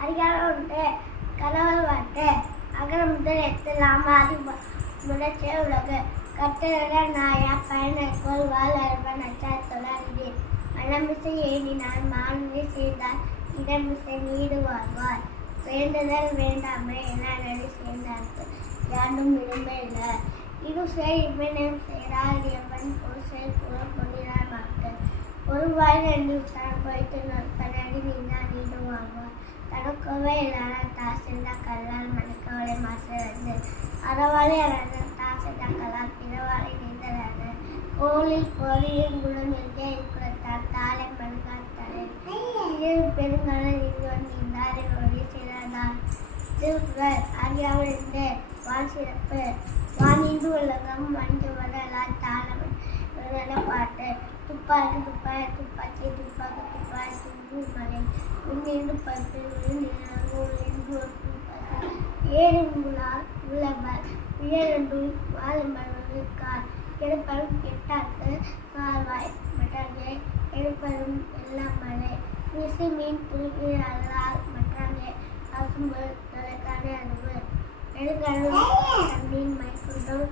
அதிகாரம் உண்டு கடவுள் வாட்டு அகர முதல் எத்தலாம அது முளைச்சே உலகு கட்டள நாயா பயனற்கோள் வாழ் அறுவன் அச்சாத்தொழிலே மனமிசை ஏனினால் மாநிலை செய்தால் இடமிசை நீடு வாழ்வார் வேண்டுதல் வேண்டாமை என நடி சேர்ந்தார்க்கு யாரும் விரும்ப இல்லை இது செய் இவனும் செய்கிறார் எவன் ஒரு செய் புறம் கொண்டினார் மக்கள் ஒரு வாய் ரெண்டு தான் போயிட்டு நடி நீந்தான் நீடு வாழ்வார் தனக்கவே இல்லாத தாசில்தா கல்லால் மணிக்கவலை மாற்றது அறவாளி அரணன் தாசில்தா கல்லால் பிறவாளி நீந்தலான கோளில் பொறியின் குணம் இருக்க இருக்கிறார் தாளை மனுகால் தலை பெருங்கடல் இங்கோன் நீந்தாரை ஒளி சிறந்தார் திருக்குறள் அறியாவிலிருந்து வான் சிறப்பு வானிந்து உலகம் வந்து வரலாறு தாளவன் பாட்டு துப்பாக்கி துப்பாக்கி துப்பாக்கி துப்பாக்கி துப்பாக்கி தும்பு மலை உன்னிருந்து பத்து நின்று ஏழு முலார் உலவர் உயரண்டும் வாழும்படுவது கார் கெடுப்பதும் கெட்டாக்கு கால்வாய் மற்றாங்கே எடுப்பதும் எல்லாம் மலை விசை மீன் துருக்கி அல்லால் மற்றாங்கே பசும்பொருள் தொலைக்கான அறிவு எடுக்கணும் தண்ணீர் மைக்குண்டும்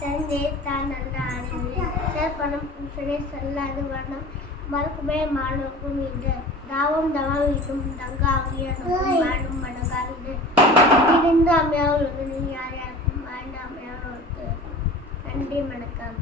தந்தை தான் நல்ல அறிவு செயற்படும் புருஷனை செல்லாது வண்ணம் மறுக்குமே மாணவருக்கும் இது தாவம் தவாவிக்கும் தங்காவியனுக்கும் மாடும் மடங்காவிது இருந்து அமையாவுக்கு நீ யார் யாருக்கும் வாழ்ந்த அமையாவுக்கு நன்றி வணக்கம்.